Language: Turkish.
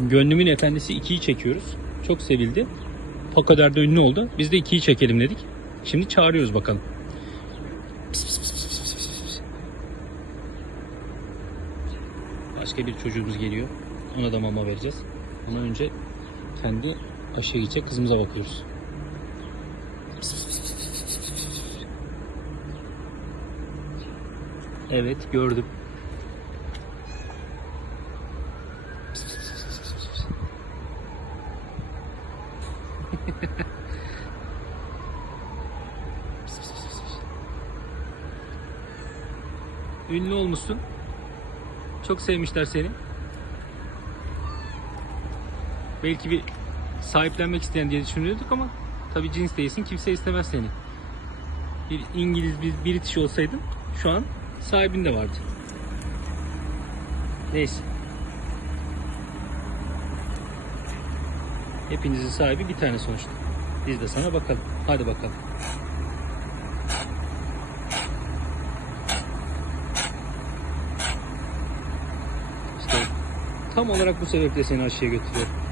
Gönlümün Efendisi 2'yi çekiyoruz. Çok sevildi. O kadar da ünlü oldu. Biz de 2'yi çekelim dedik. Şimdi çağırıyoruz bakalım. Pıs pıs pıs pıs pıs pıs. Başka bir çocuğumuz geliyor. Ona da mama vereceğiz. Ama önce kendi aşıya gidecek kızımıza bakıyoruz. Pıs pıs pıs pıs Ünlü olmuşsun. Çok sevmişler seni. Belki bir sahiplenmek isteyen diye düşünüyorduk ama tabii cins değilsin. Kimse istemez seni. Bir İngiliz, bir British olsaydın şu an sahibin de vardı. Neyse. Hepinizin sahibi bir tane sonuçta. Biz de sana bakalım. Hadi bakalım. İşte tam olarak bu sebeple seni aşıya götürüyorum.